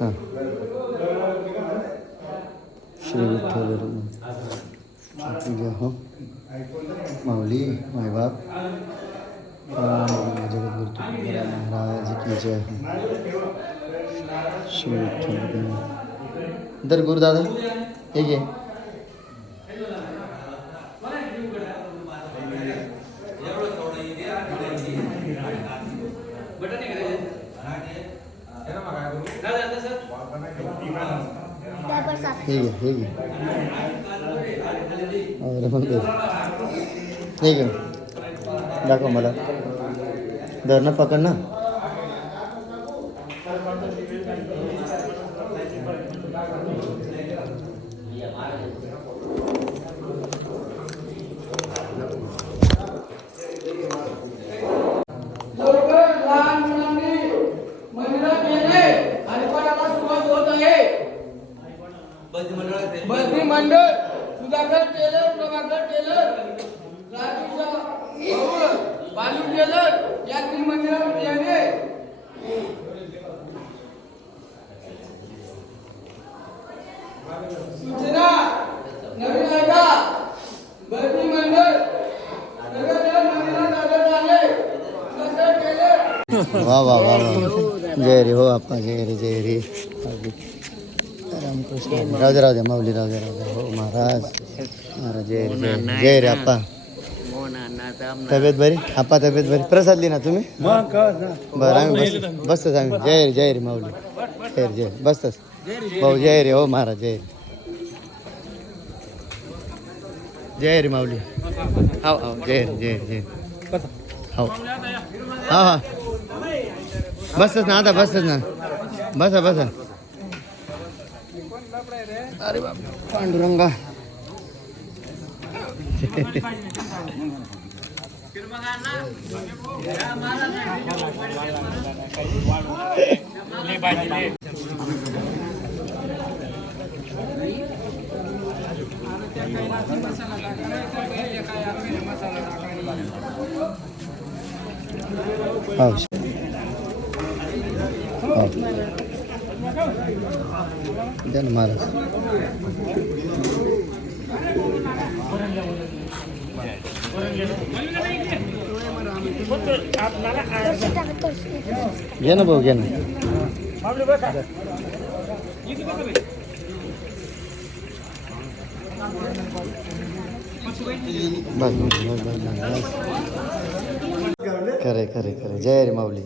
हां श्री विठ्ठल हो माऊली मायबाप जगद्गुरु तुकाराम महाराज की जय हो श्री विठ्ठल इधर गुरुदादा एक आहे हे घे अरे मग हे घे दाखव मला धरणं पकड ना मंडळ Sudhakar Tailor Prabhakar Tailor Balu Tailor या तीन मंदिरामध्ये सूचना नवीन ऐका भरती मंडळ वा वा वा जय रे हो आपा जय रे रामकृष्ण राहू दे माऊली राहू दे हो महाराज महाराज जय रे आप्पा तब्येत बरी आप्पा तब्येत बरी प्रसाद लिहिना तुम्ही बरं आम्ही बसतोच आम्ही जय रे माऊली जय बसतोच भाऊ जय रे हो महाराज जय रे माऊली हाव हाव जय हाव हा हा बसतोच ना आता बसतोच ना बसा अरे बाप पांडुरंगा द्या ना महाराज घे ना भाऊ घे ना खरे खरे खरे जय रे माऊली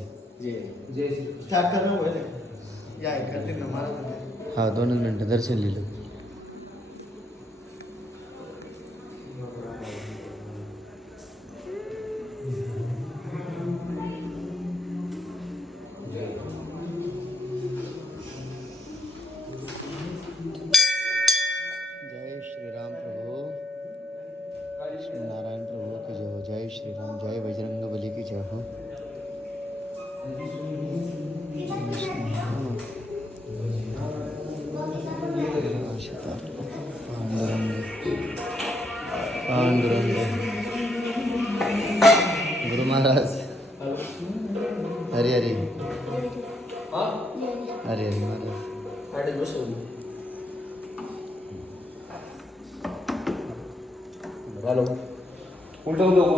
हा 2 मिनिटं दर्शन लिहिलं जय श्री राम प्रभु श्री नारायण प्रभु की जय हो जय श्री राम जय बजरंग बली की जय हो पांडुरंग गुरु महाराज हरी हरी हरी हरी महाराज हॅलो उलटं नको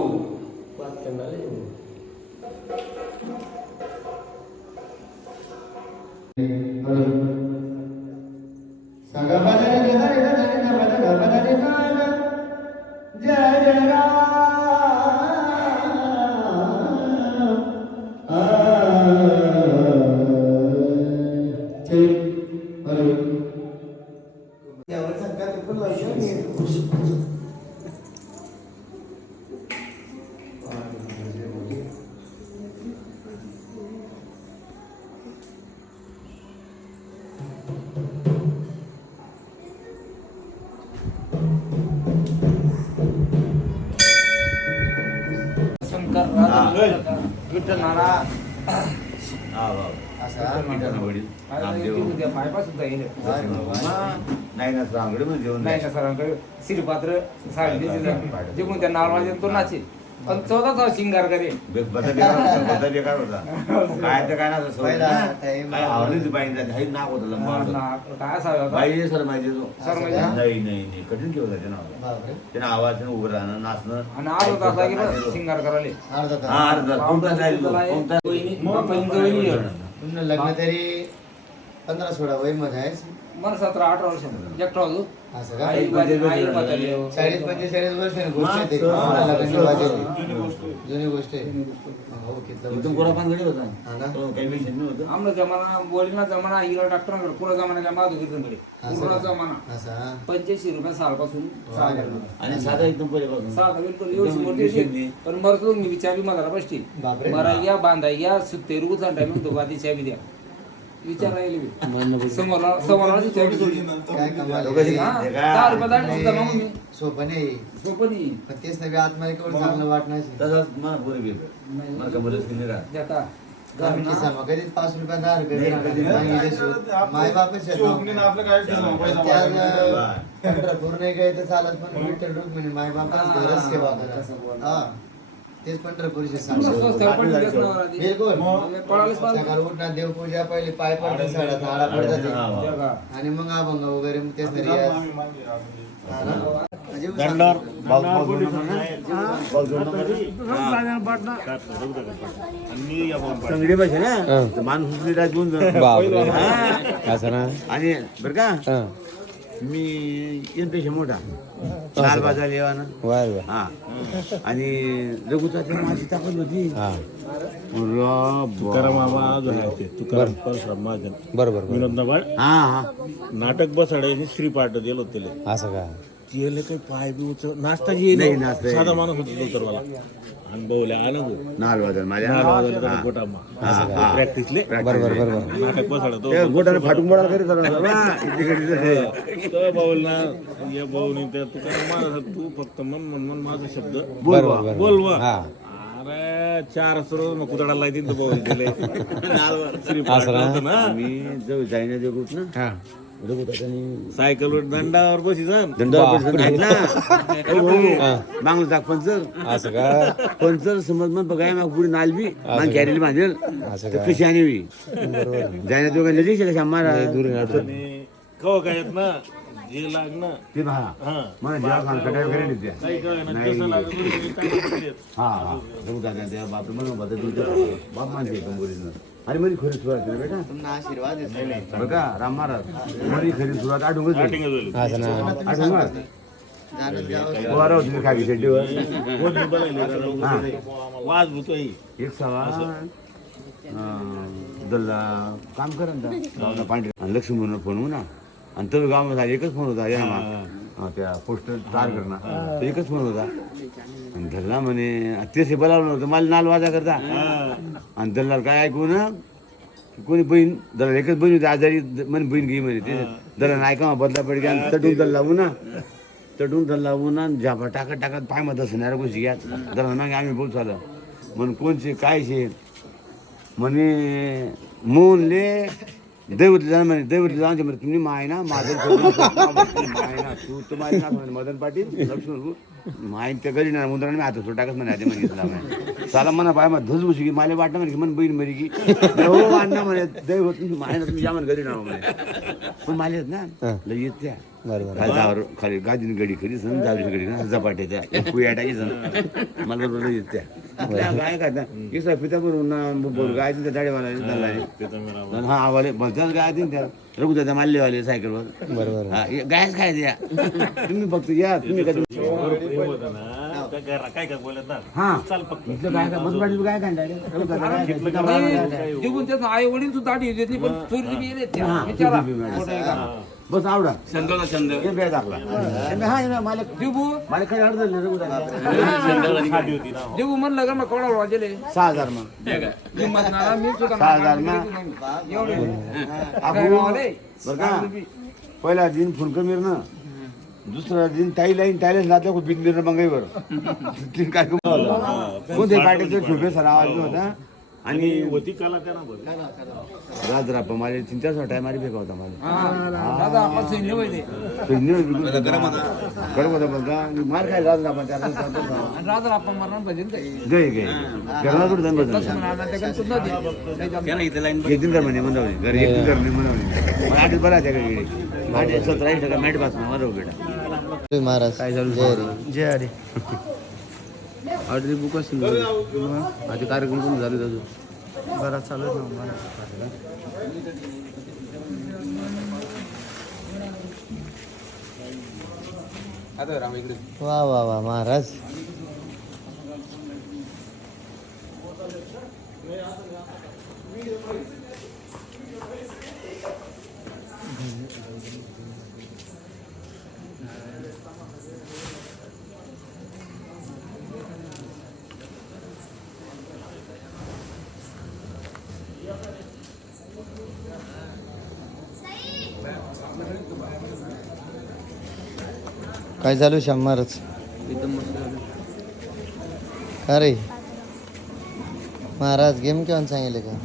विठ्ठल नाना श्रीपात्र साडी जे कोण त्या नावाला तो नाचे पण चौदाचा शिंगार करे बदल बेकार होता काय तर काय ना पहिला time काय आवडली बाईंचा काही नाक होतं लंबा काय असावं बाई सर माहिती तो सर माहिती? नाही कठीण केलं होतं त्यानं बापरे त्यानं आवाज उभं राहणं नाचणं आणि अर्धा तास लागेल बरं शिंगार करायला अर्धा तास. हा अर्धा कोणता जाईल तो? कोणता तुमनं लग्न तरी 15-16 वय मध्ये आहेस मला 17-18 वर्ष एकटा होतो असं का आई म्हातारी. 40-45 वर्ष गोष्ट आहे ते. मला लग्नाची वाजली. जुनी गोष्ट आहे हो एकदम किती गोरा पानगडी होता हा ना? तो काही विषय नाही होतं आमला जमाना बोलीना जमाना हिरो डॉक्टरांकडे पुरा जमाना काय माधव कीर्तनकडे पुरा जमाना असा 85 रुपये सालपासून आणि साधा एकदम पहिल्यापासून साधा बिलकुल एवढी मोठी होती. पण मरतो मी विचारली मला बसतील बापरे. मरा या बांधा या सुत्ते रुचा टाइम तो बादी चाबी द्या विचार राहिले समोर चाबी सोडली काय कमाल लोकं आहे. हा, हे 10 रुपये दांड नाही, सुद्धा मग मी सोपं नाही सोपं नाही पण तेच नव्हे आतमध्ये केवढं चांगलं वाटणार तसाच मला पोरी गेलं मला कमरच केली राहत देता आम्ही किस्सा कधीच 5 रुपये 10 रुपये नाही, देणार कधी नाही. नाही. मागितले शिवाय. मायबापच पंढरपूर नाही गए तर चालत पण विठ्ठल रुक्मिणी मायबापच घरच सेवा करा हा तेच पंढरपूरचे बिलकुल सकाळ उठणार देवपूजा पहिले पाय पडतात साड्या झाडा पडतात आणि मग अभंग वगैरे मग तेच नाही हा ना? अजिब दंडार संगडी पाहिजे ना माणूस घेऊन असं ना आणि बर का मी यांपेक्षा मोठा लाल बाजार येवा ना वा हा आणि रघुचा त्या माझी ताकद होती तुकाराम बाबा जो आहे ते तुकाराम परशुराम महाजन बरोबर विनोद नवाळ हा हा नाटक बसाडायचे श्री पाठ दिलं त्याला असं का त्याला काही पाय बी उचल नाचता नाही, येईल नाचता साधा माणूस होता तो तर मला अनुभवल्या आनंद नाल बाजार माझ्या गोटामा प्रॅक्टिसले बरोबर नाटक बसाडतो त्या गोटाने फाटून पडायला करीत होता. तो बाऊल ना या बाऊल त्या तुकाराम महाराज तू फक्त मन माझा शब्द बरोबर बोलवा हा अरे 4 सरोज मग कुतडाला लायतील तो बाऊल दिले श्री पाठ असं ना? होतं ना आम्ही जाऊ जाईना देऊ ना हा रघुतानी सायकलवर दंडावर बसी जा बांगला टाक पंचर असं का पंचर समज मग बघाय मग पुढे नालबी मग कॅरेल बांधेल असं तर का कशी आणि बरोबर जायना देऊ लगेच कशा मारा दूर गाडी आणि कवा काय येत ना जे लागणं ते पहा हा मला जेव्हा खान कटायला करेल त्या काही कळलं कसं लागलं हा हा रघुताच्या त्या बाप म्हणून बाप मानते कंबोरीनं अरे माझी खरी सुरुवात केली बेटा तुम्हाला आशीर्वाद आहे बरं का राम महाराज माझी खरी सुरुवात आठवूनच असं ना आठवून जाणून घ्यावं. वारा होती खाली शेट्टीवर वाज होतोय एक सवा दल्ला काम करा ना गावना पांढरे आणि लक्ष्मण फोन म्हणा आणि तो गावामध्ये एकच फोन होता या ना त्या पोस्टर तयार करणार तो एकच फोन होता आणि दल्ला म्हणे तेच बोलावलं नव्हतं मला नाल वाजा करता आणि दल्लाल काय ऐकू ना कोणी बहीण दलाल एकच बहीण होती आजारी म्हणे बहीण घे म्हणे ते दलाल ऐका बदला पड घ्या तटून दल लावू ना तटून दल लावू ना झापा टाकत टाकत पायमध्ये असणाऱ्या गोष्टी घ्या दलाल मग आम्ही बोलतो आलं म्हणून कोणचे काय शे म्हणे मोनले दैवतले जाण म्हणे दैवतले जाऊन म्हणे तुम्ही माय ना माझं माय ना तू तर माझी ना म्हणे मदन पाटील लक्ष्मण माय त्या घरी ना मुद्राने मी हात सोड टाकत म्हणे आधी म्हणे साला म्हणा पाय मग धस घुशी की मला वाटणं म्हणे की मन बहीण मरी की हो अण्णा म्हणे दैवत माय ना तुम्ही या म्हणे घरी ना म्हणे पण मला येत ना लई येत त्या बरोबर खाली खाली गादीन गडी खरी सण दादूची गडी ना झपाटे त्या कुया टाकी सण मला बरोबर येत त्या काय का इसा पिता बरोबर गायचं त्या दाडेवाला हा आवाले भलत्याच गाय देईन त्या रघुदाच्या माल्लेवाले सायकलवर बरोबर हा गायच काय द्या तुम्ही फक्त या तुम्ही कधी काय काय बोलत ना हा चाल फक्त इथलं काय काय मधुबाडी काय काय तिकून त्याचा आई वडील सुद्धा दाढी देत नाही पण चोरी बी येते विचारा बस आवडा छंदला छंद हे बॅग टाकला हा मला देऊ मला काय अडचण नाही खाली होती ना देऊ म्हणलं का मग कोणा वाजले 6,000 मग किंमत ना मी सुद्धा 6,000 ना एवढे बरं का पहिला दिन फुनकर मिरणं दुसरा दिन ताई लाईन ताईलाच नातल्या खूप बिन मिरणं मंगाईवर तीन कार्यक्रम कोणते पाटीलचे छोटे सर आवाज होता आणि होती कला करा बरं राजरापा माझ्या चिंताचा टायमारी फेका होता माझा दादा आपण सैन्य पाहिजे कडक होता बघा मार खायला राजरापा त्याला आणि राजा आपण मरण पाहिजे ना ते. गय गय करणार धन बदल लक्ष्मणाला त्याकडे सुद्धा दे. येतील तर म्हणे म्हणा घरी येतील तर नाही म्हणा मला आठच बरा त्याकडे गेले 17 मॅट पास माझा बेटा महाराज काय चालू जय हरी ऑर्डर बुक असेल आधी कार्यक्रम कोण झाले अजून बरा चालू आहे ना मला वा वा वा महाराज काय चालू श्याम महाराज एकदम मस्त झालं अरे महाराज गेम केव्हा सांगितले का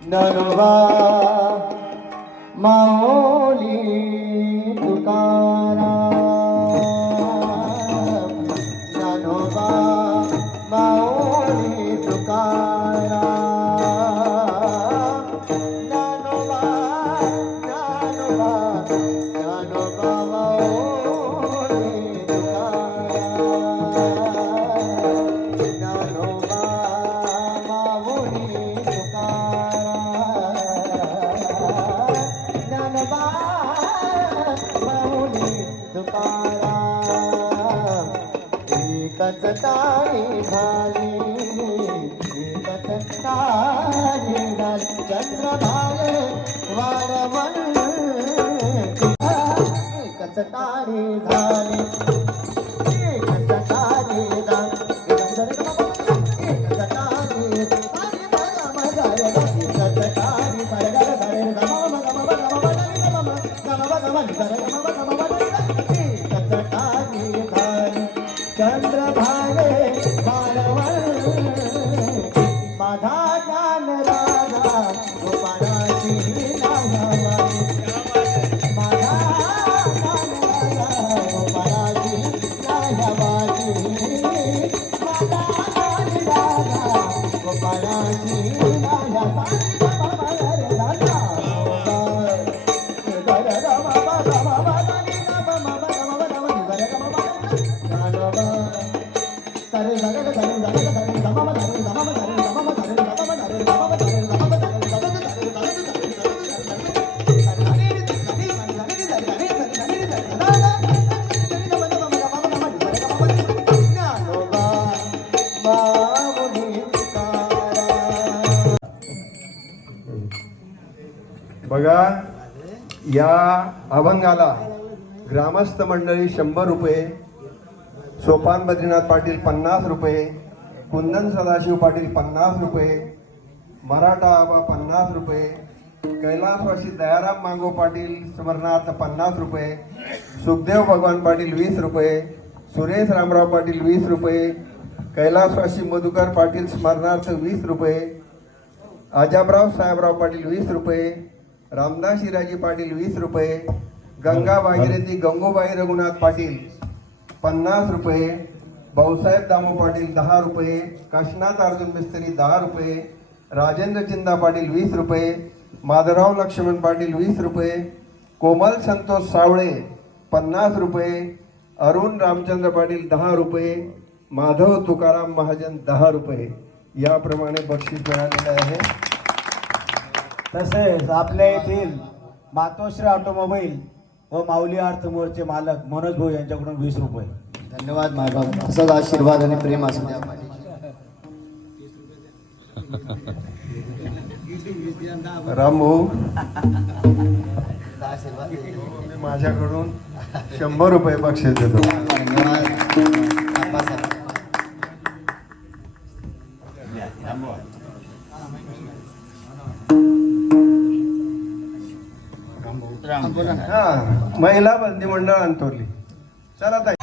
नरवा माऊली तुकारा ज्ञानोबा माऊली तुकारा ज्ञानोबा ज्ञानोबा ज्ञानोबा माऊली तुकारा ज्ञानोबा माऊली तुकारा ज्ञानोबा माऊली तुकारा एकच टाळी झाली एकच टाळी झाली चंद्रभागे वारवण एकच चटाणी झाली एक चटाणी झाली एक चटाणी चंद्रभागे माझा ज्ञान राजा गोपाळाची नावानी माझा ज्ञान राजा गोपाळाची नावानी माझा ज्ञान राजा गोपाळाची बघा या अभंगाला ग्रामस्थ मंडळी 100 रुपये, सोपान बद्रीनाथ पाटील 50 रुपये, कुंदन सदाशिव पाटील 50 रुपये, मराठा आबा 50 रुपये, कैलासवासी दयाराम मांगो पाटील स्मरणार्थ 50 रुपये, सुखदेव भगवान पाटील 20 रुपये, सुरेश रामराव पाटील 20 रुपये, कैलासवासी मधुकर पाटील स्मरणार्थ 20 रुपये, अजाबराव साहेबराव पाटील 20 रुपये, रामदास शिराजी पाटील 20 रुपये, गंगा भागीरथी गंगूबाई रघुनाथ पाटील 50 रुपये, भाऊसाहेब दामो पाटील 10 रुपये, काशीनाथ अर्जुन मिस्त्री 10 रुपये, राजेंद्र चिंदा पाटील 20 रुपये, माधवराव लक्ष्मण पाटील 20 रुपये, कोमल संतोष सावळे 50 रुपये, अरुण रामचंद्र पाटील 10 रुपये, माधव तुकाराम महाजन 10 रुपये याप्रमाणे बक्षीस मिळालेले आहे. तसेच आपल्या येथील मातोश्री ऑटोमोबाईल व माऊली अर्थ मोरचे मालक मनोज भाऊ यांच्याकडून 20 रुपये. धन्यवाद मायबाप, असंच आशीर्वाद आणि प्रेम असू द्या. राम भाऊ माझ्याकडून 100 रुपये बक्षीस देतो. हा, महिला बंदी मंडळ अंतोरली. चला ताई.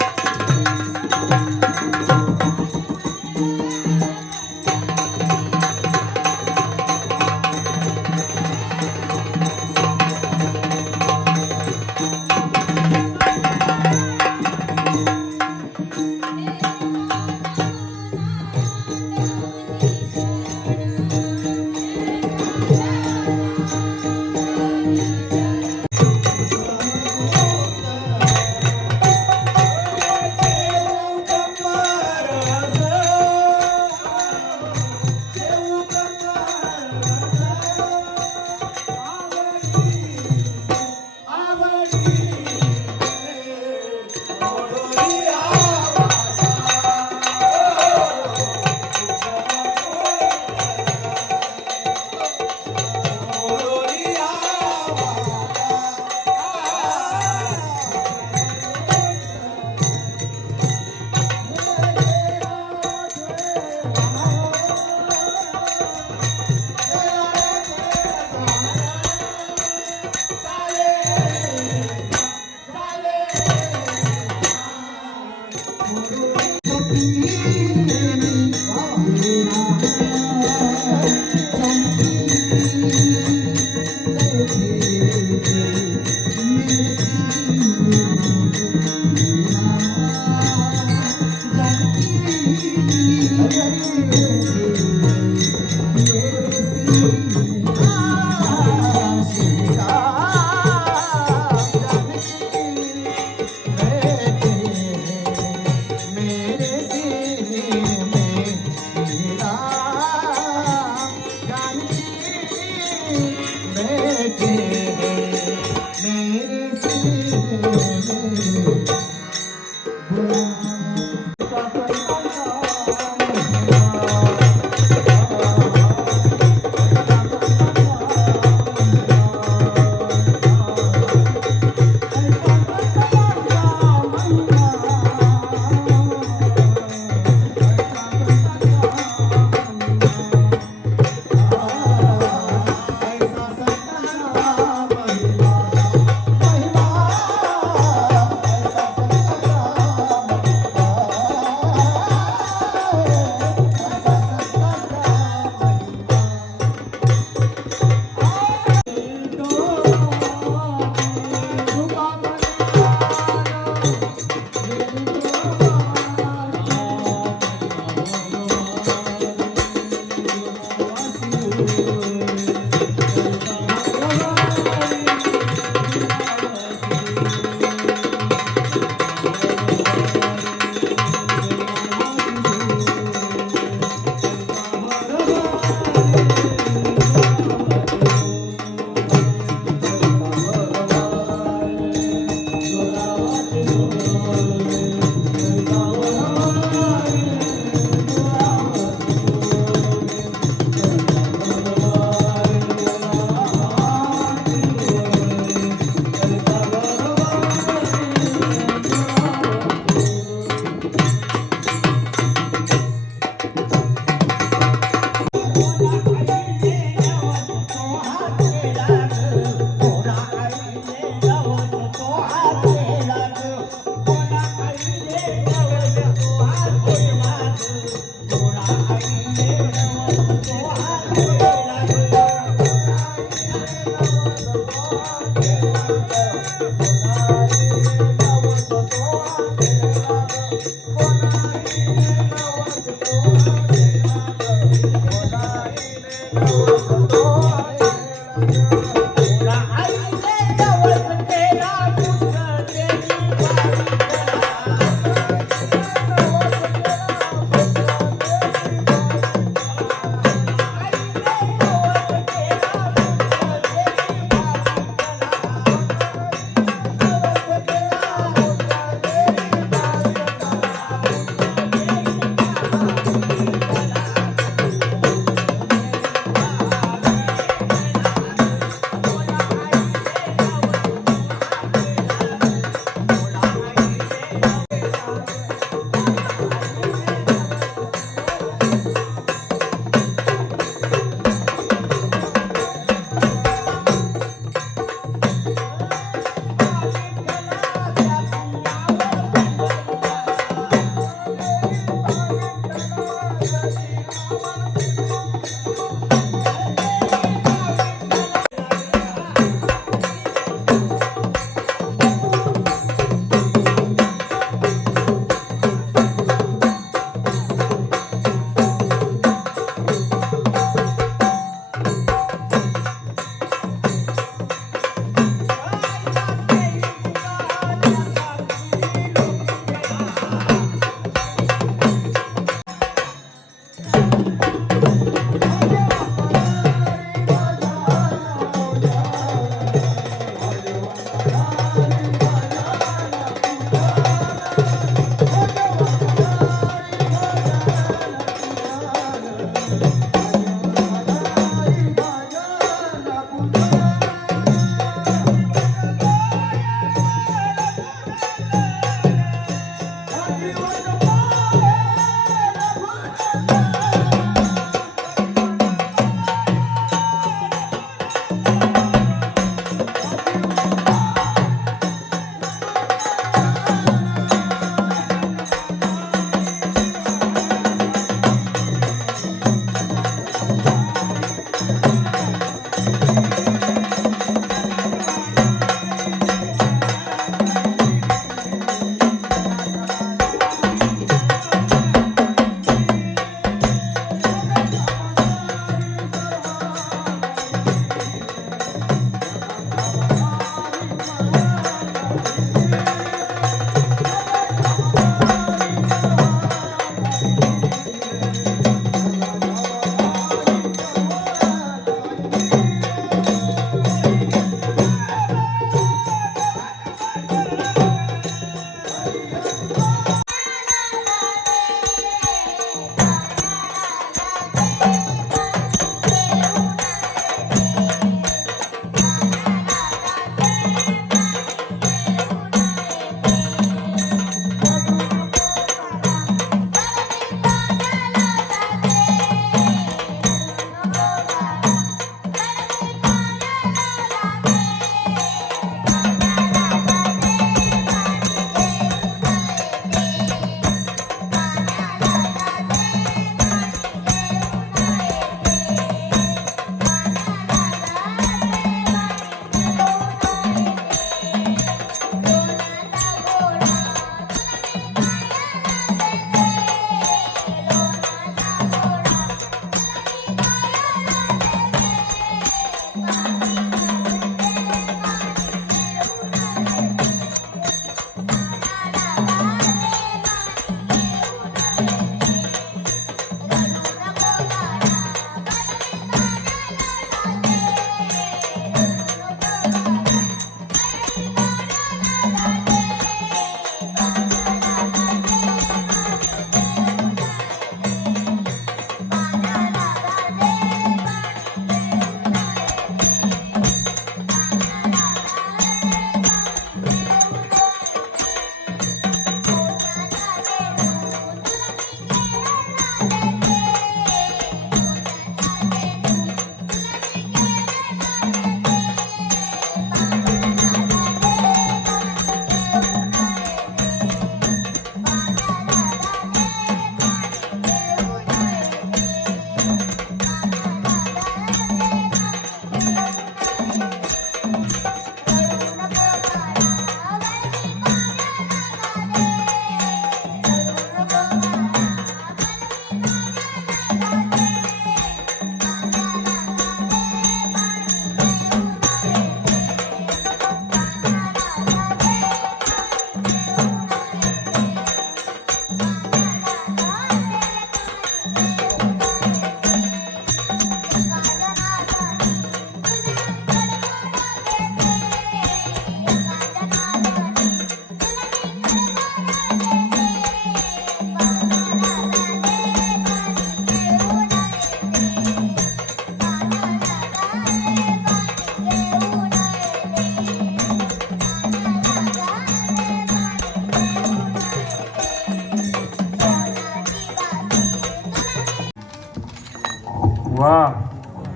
वा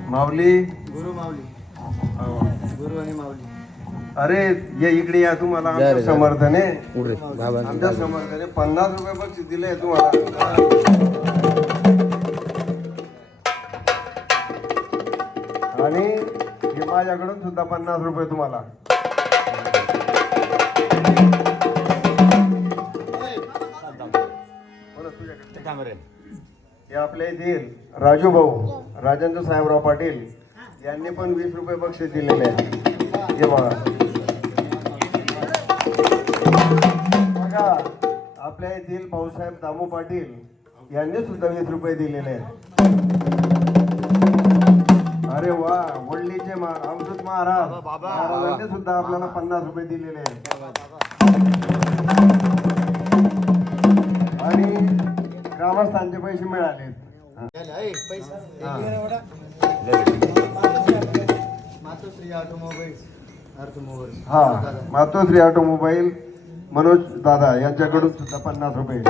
माऊली गुरु माऊली गुरु आणि माऊली अरे ये इकडे या तुम्हाला आमच्या समर्थने उडरे बाबा आमच्या समर्थने 50 रुपये बक्षीस दिले तुम्हाला आणि हे माझ्याकडून सुद्धा 50 रुपये तुम्हाला हे आपल्या येथील राजू भाऊ राजेंद्र साहेबराव पाटील यांनी पण 20 रुपये बक्षीस दिलेले आहे हे बघा बघा आपल्या येथील भाऊसाहेब दामू पाटील यांनी सुद्धा 20 रुपये दिलेले आहेत अरे वा वडलीचे अमृत महाराजांनी सुद्धा आपल्याला 50 रुपये दिलेले आहेत आणि ग्रामस्थांचे पैसे मिळाले मातोश्री ऑटोमोबाईल्स हा मातोश्री ऑटोमोबाईल मनोज दादा यांच्याकडून सुद्धा 50 रुपये